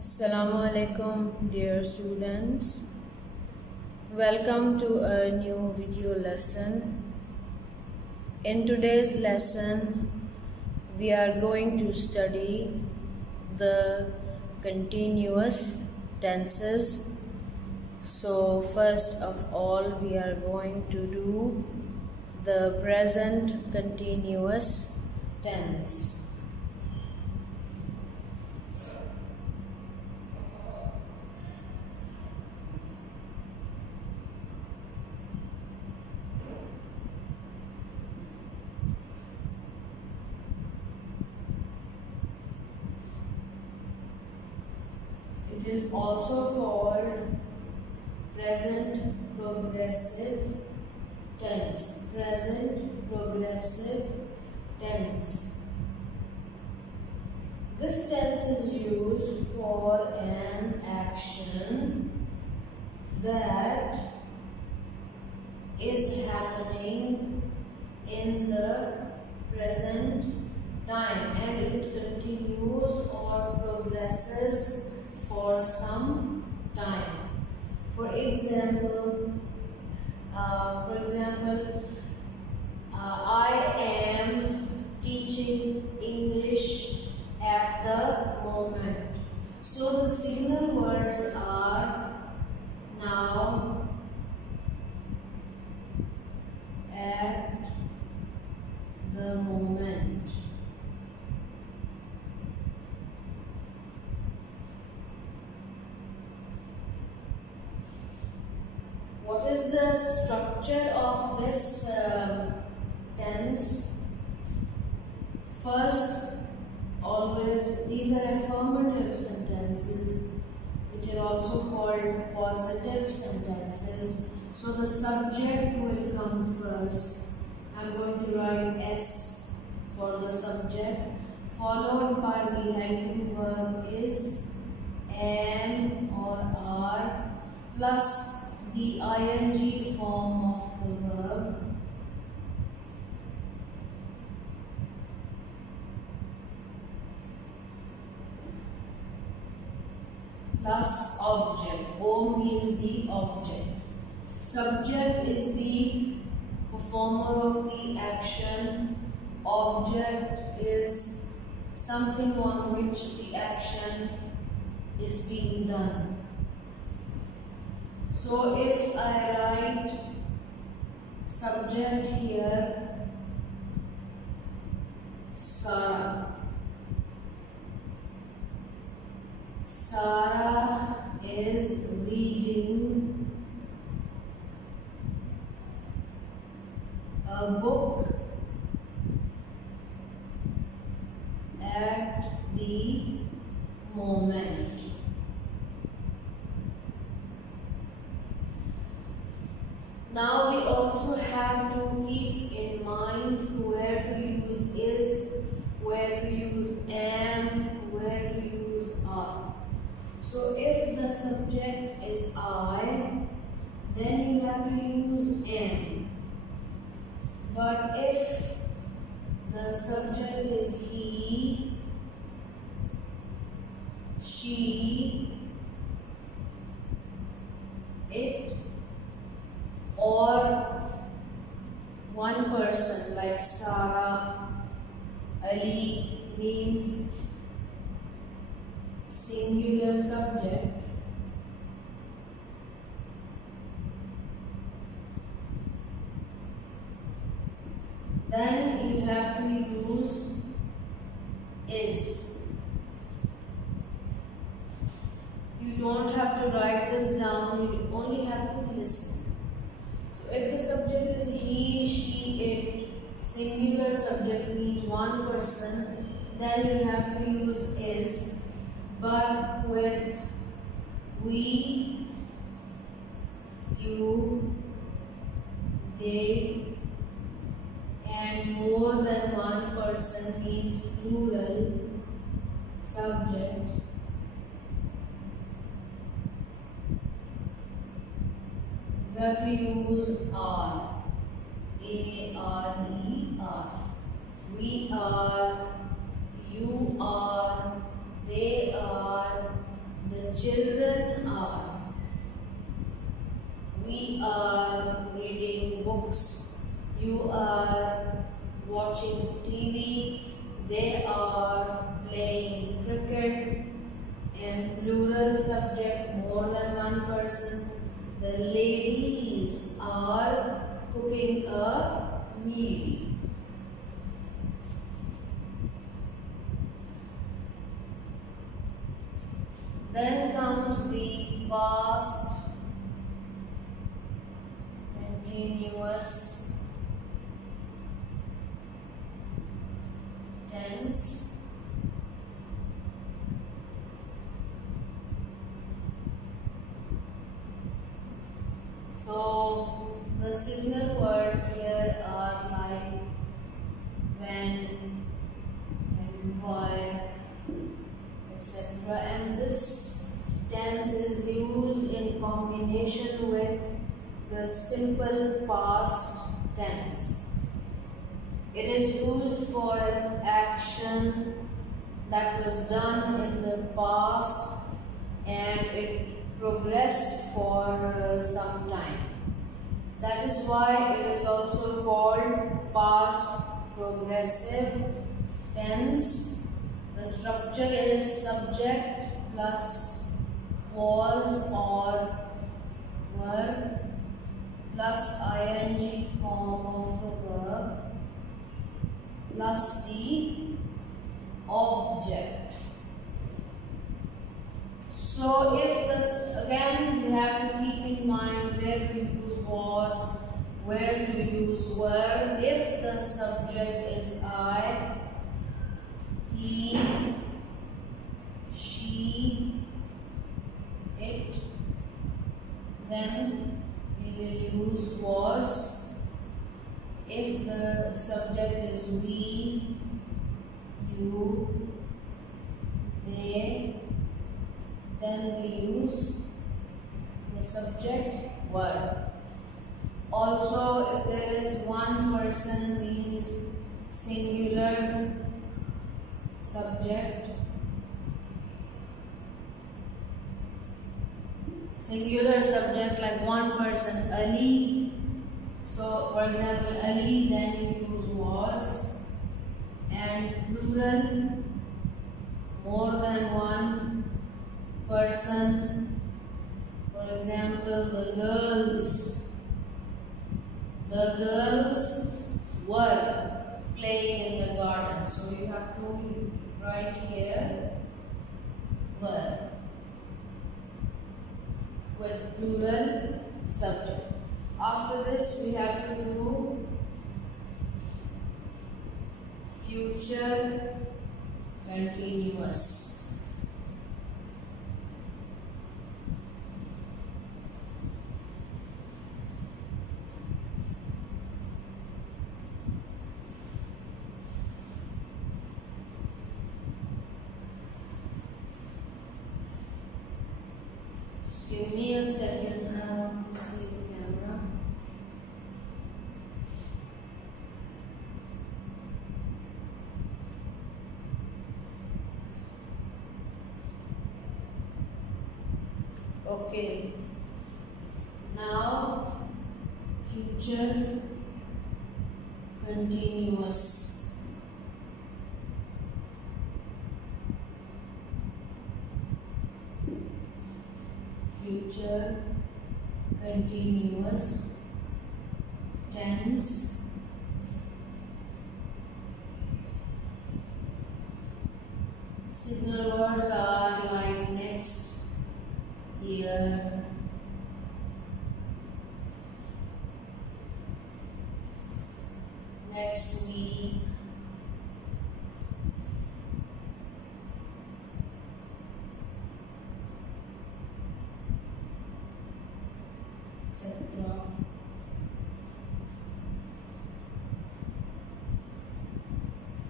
Assalamu alaikum, dear students. Welcome to a new video lesson. In today's lesson, we are going to study the continuous tenses. So first of all, we are going to do the present continuous tense. It is also called present progressive tense. Present progressive tense. This tense is used for an action that is happening in the present time and it continues or progresses for some time. For example, I am teaching English at the moment. So the signal words are now, at the moment. What is the structure of this tense? First, always these are affirmative sentences, which are also called positive sentences. So the subject will come first. I'm going to write S for the subject, followed by the helping verb is am or are, plus the ing form of the verb, plus object. O means the object. Subject is the performer of the action. Object is something on which the action is being done. So if I write subject here, Sarah. Sarah is reading a book at the moment. Now we also have to keep in mind where to use is, where to use am, where to use are. So if the subject is I, then you have to use am. But if the subject is he, she, it, or one person like Sarah, Ali means singular subject, then you have to use is. You don't have to write this down, you only have to listen. So if the subject is he, she, it, singular subject means one person, then you have to use is. But with we, you, they, and more than one person means plural subject, we have to use are. A-R-E-R. We are, you are, they are, children are. We are reading books. You are watching TV. They are playing cricket. And plural subject, more than one person. The ladies are cooking a meal. Then comes the past continuous tense. So the signal words here are like when and why, etc. And this tense is used in combination with the simple past tense. It is used for an action that was done in the past and it progressed for some time. That is why it is also called past progressive tense. The structure is subject plus was or were plus ing form of the verb plus the object. So if this, again we have to keep in mind where to use was, where to use were. If the subject is I, he, she, it, then we will use was. If the subject is we, you, they, then we use the subject were. Also, if there is one person, means singular subject. Singular subject like one person, Ali. So, for example, Ali, then you use was. And plural, more than one person. For example, the girls. The girls were playing in the garden. So you have to write here were with plural subject. After this, we have to do future continuous. Just give me a second, I want to see the camera. Okay, now future continuous. Future continuous tense. Signal words are like next year, next week, etc.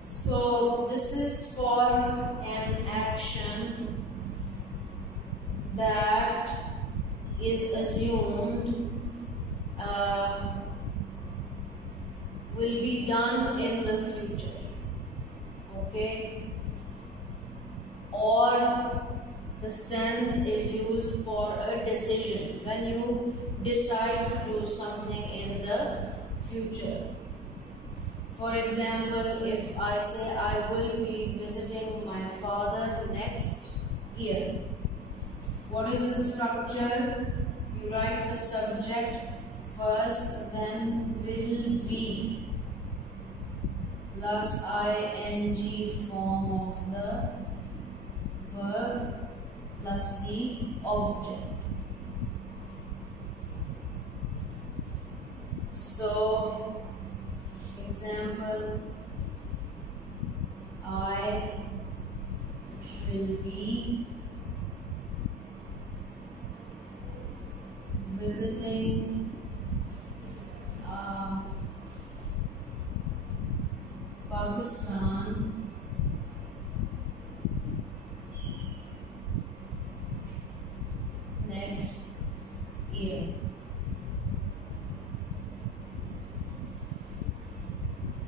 So this is for an action that is assumed will be done in the future, okay, or This tense is used for a decision, when you decide to do something in the future. For example, if I say I will be visiting my father next year, what is the structure? You write the subject first, then will be plus ing form of the verb plus the object. So, example, I will be visiting Pakistan next year.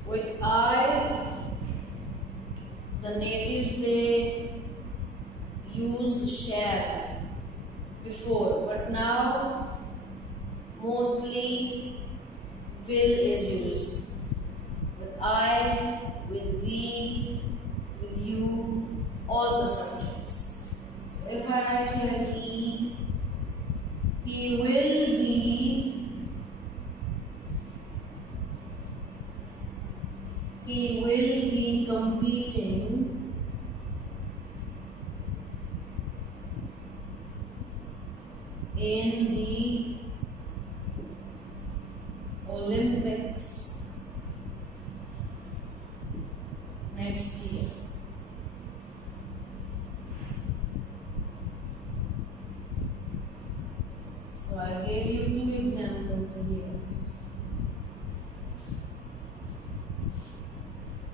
With I, the natives, they used shall before, but now mostly will is used. With I, with we, with you, all the subjects. So if I write here he will be competing in the Olympics next year. So I gave you 2 examples here.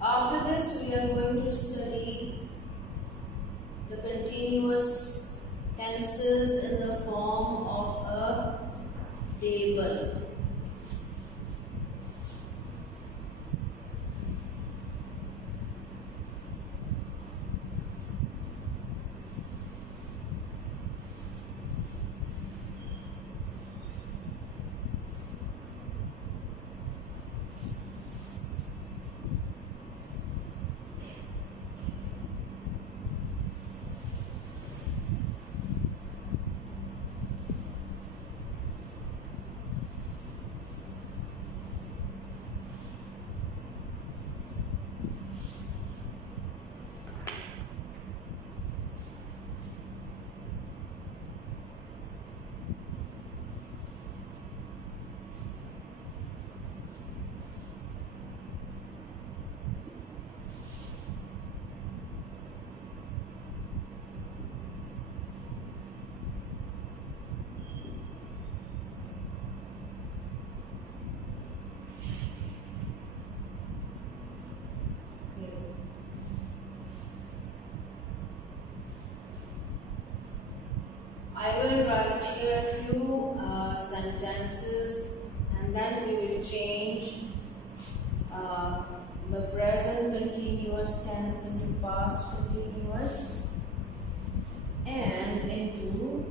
After this, we are going to study the continuous tenses in the form of a table. I will write here a few sentences, and then we will change the present continuous tense into past continuous and into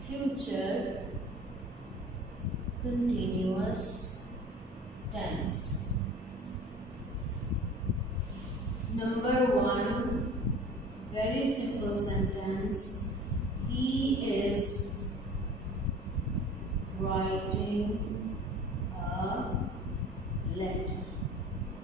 future continuous tense. Number 1, very simple sentence. He is writing a letter.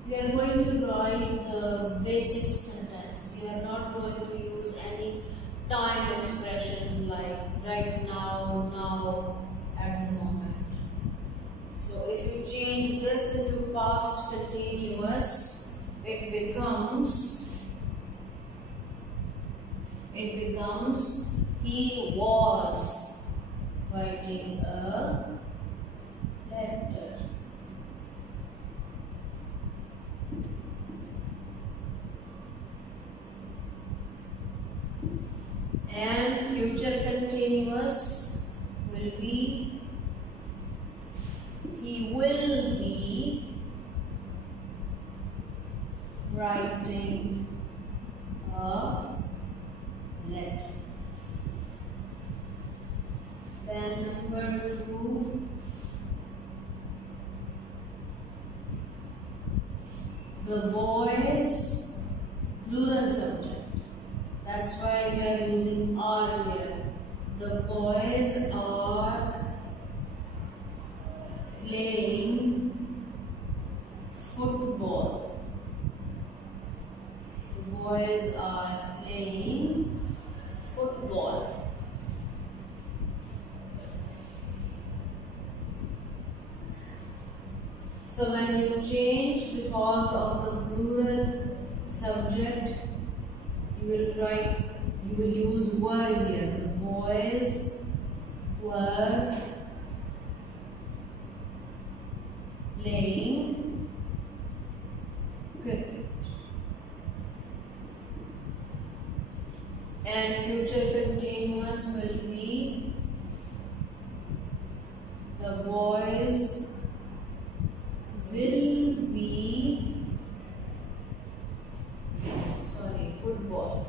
We are going to write the basic sentence. We are not going to use any time expressions like right now, now, at the moment. So if you change this into past continuous, it becomes he was writing a letter. And future continuous will be he will be writing a letter. The boys, plural subject. That's why we are using are here. The boys are playing football. The boys are playing football. So when you change because of the plural subject, you will use were here. The boys were playing cricket. And future continuous will be the boys will be football.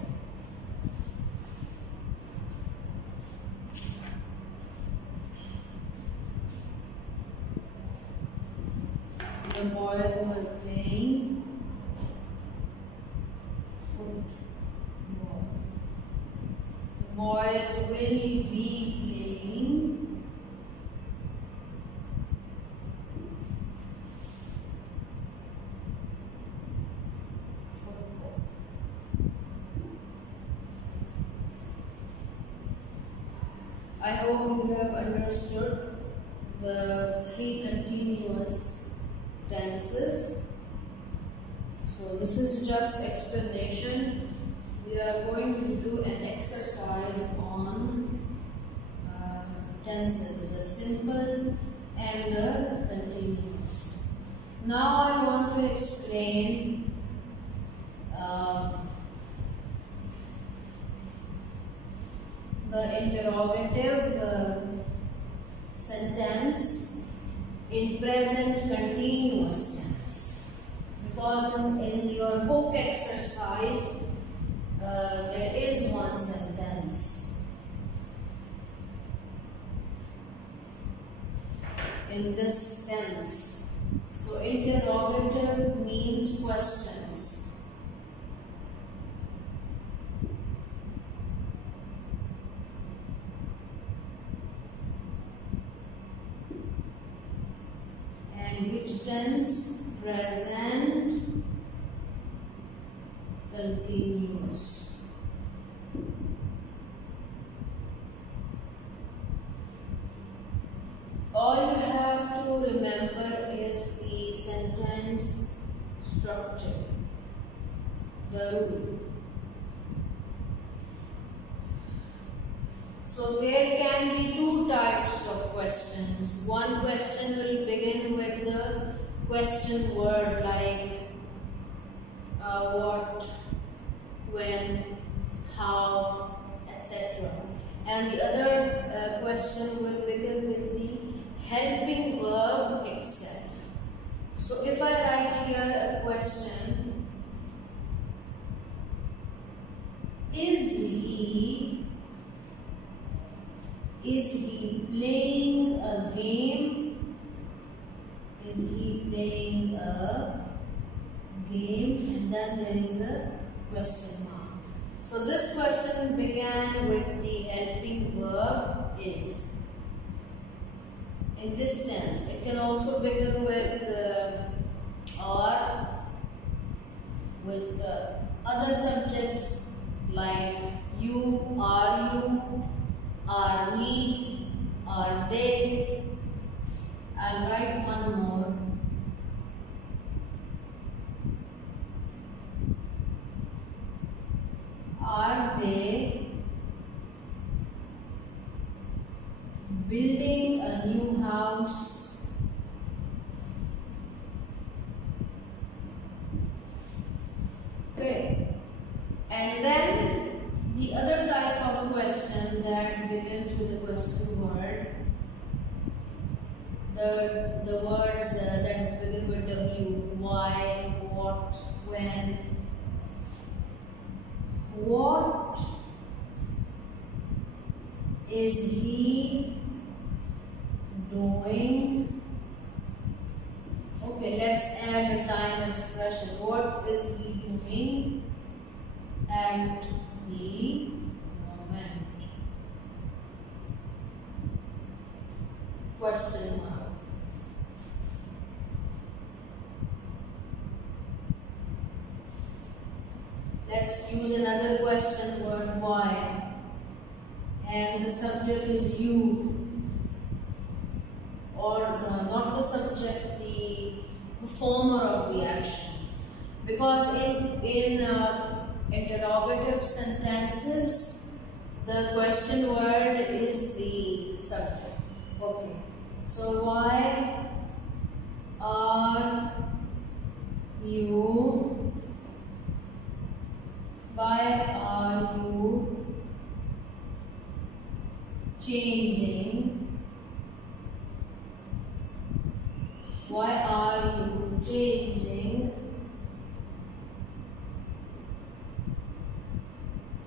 The boys were playing football. The boys will be playing football. I hope you have understood the 3 continuous tenses. So this is just explanation. We are going to do an exercise on tenses, the simple and the continuous. Now I want to explain the interrogative sentence in present continuous tense, because in your book exercise there is one sentence in this tense. So interrogative means questions. And which tense? Present continuous. All you have to remember is the sentence structure, the rule. So there can be 2 types of questions. One question will begin with the question word like what, when, how, etc. And the other question will begin with the helping verb itself. So if I write here a question, is he playing a game? Is he playing a game? And then there is a question mark. So this question began with the helping verb is. In this tense, it can also begin with or with other subjects like you, are we, are they. I'll write one more. Are they building a new house? Okay. And then the other type of question that begins with the question word, the words that begin with W, why, what, when. What is he doing? Okay. Okay, let's add a time expression. What is he doing at the moment? Question mark. Let's use another question word, why, and the subject is you, or not the subject, the performer of the action, because in interrogative sentences the question word is the subject. Okay, so why are you changing? Why are you changing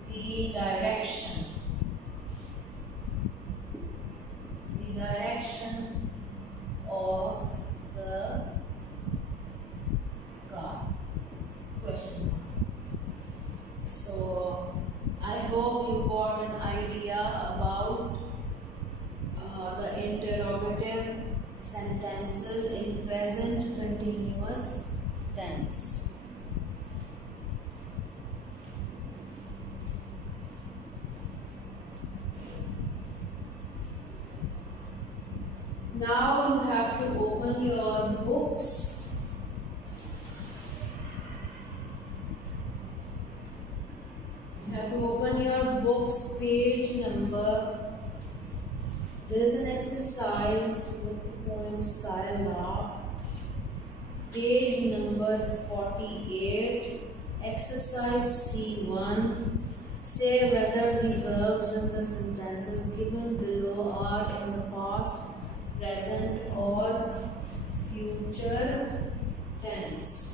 the direction? The direction of the car? Question mark. So I hope you got an idea about the interrogative sentences in present continuous tense. Now you have to open your books. You have to open your books, page number. There is an exercise with the poem Skylark, page number 48, exercise C1. Say whether the verbs in the sentences given below are in the past, present or future tense.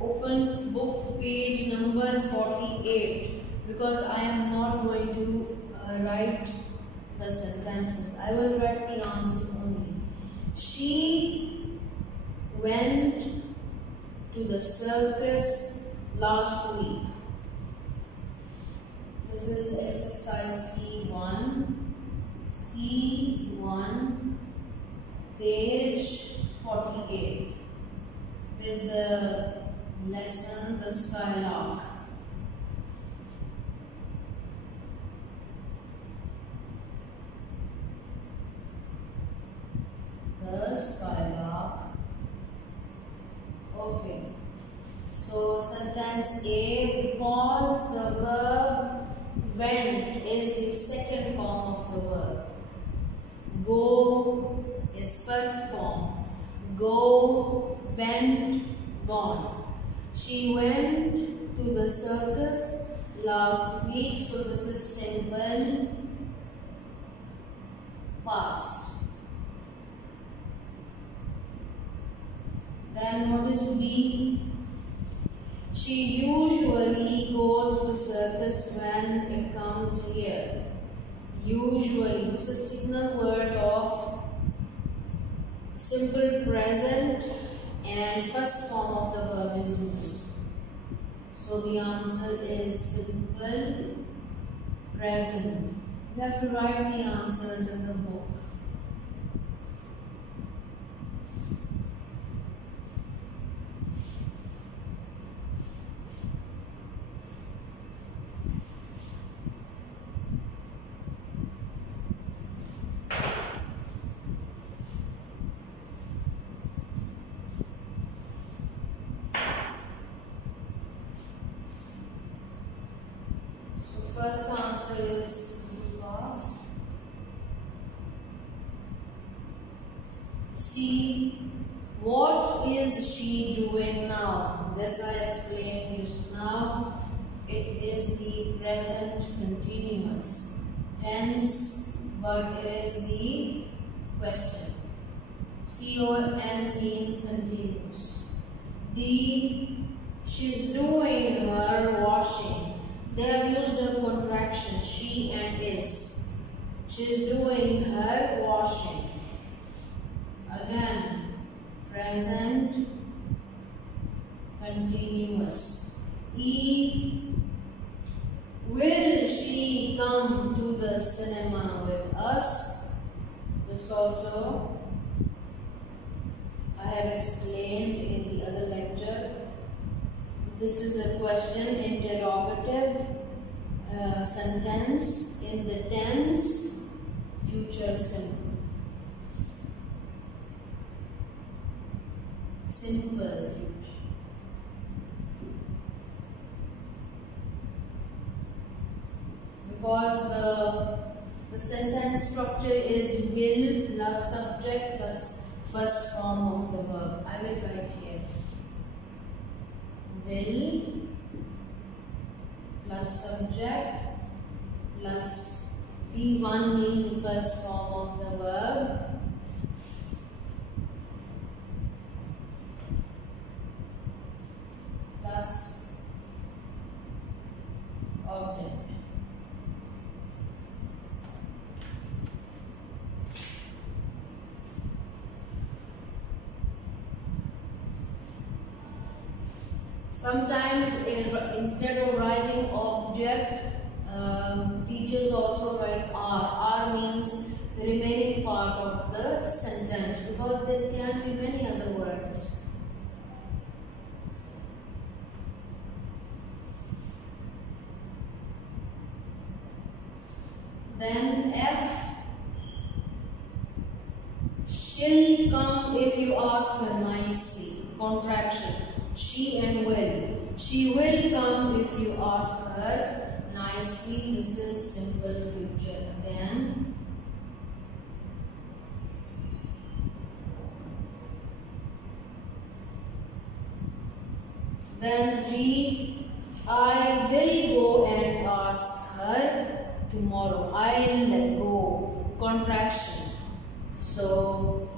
Open book page number 48, because I am not going to write the sentences. I will write the answer only. She went to the circus last week. This is exercise C1. C1, page 48, with the lesson The Skylark. The Skylark. Okay. So sentence A, because the verb went is the second form of the verb. Go is first form. Go, went, gone. She went to the circus last week, so this is simple past. Then what is B? She usually goes to the circus when it comes here. Usually, this is signal word of simple present, and first form of the verb is used. So the answer is simple present. You have to write the answers in the book. So first answer is past. C. What is she doing now? This I explained just now. It is the present continuous tense, but it is the question. C C-O-N means continuous. D, she's doing her washing. They have used a contraction, she and is. She's doing her washing. Again, present continuous. E, will she come to the cinema with us? This also I have explained in the other lecture. This is a question interrogative sentence in the tense future simple. Simple future. Because the sentence structure is will plus subject plus first form of the verb. I will write here. Will plus subject plus V1 means the first form of the verb. Plus object. Sometimes instead of writing object, teachers also write R. R means the remaining part of the sentence, because there can be many other words. Then F, she'll come if you ask her nicely. Contraction. She and will. She will come if you ask her nicely. This is simple future again. Then G, I will go and ask her tomorrow. I'll go. Contraction. So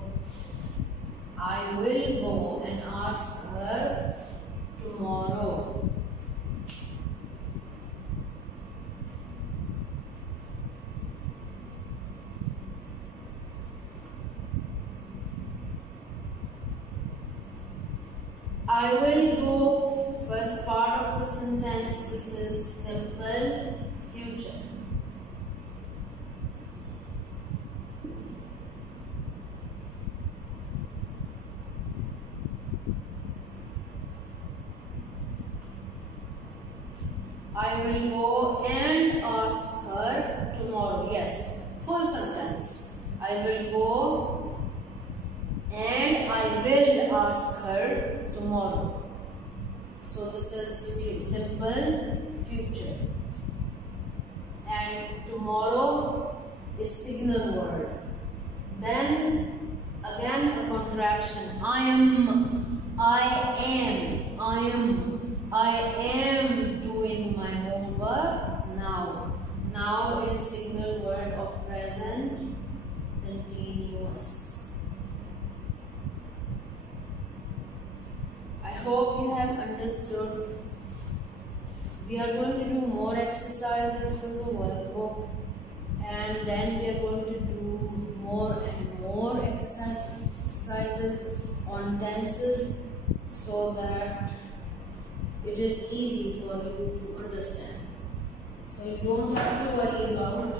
I will go and ask her tomorrow. I will go, first part of the sentence, this is simple future. I will go and ask her tomorrow. Yes, full sentence. I will go and I will ask her tomorrow. So this is simple future. And tomorrow is signal word. Then again a contraction. I am doing my homework now. Now is signal word of present continuous. I hope you have understood. We are going to do more exercises from the workbook, and then we are going to do more and more exercises on tenses, so that it is easy for you to understand. So you don't have to worry about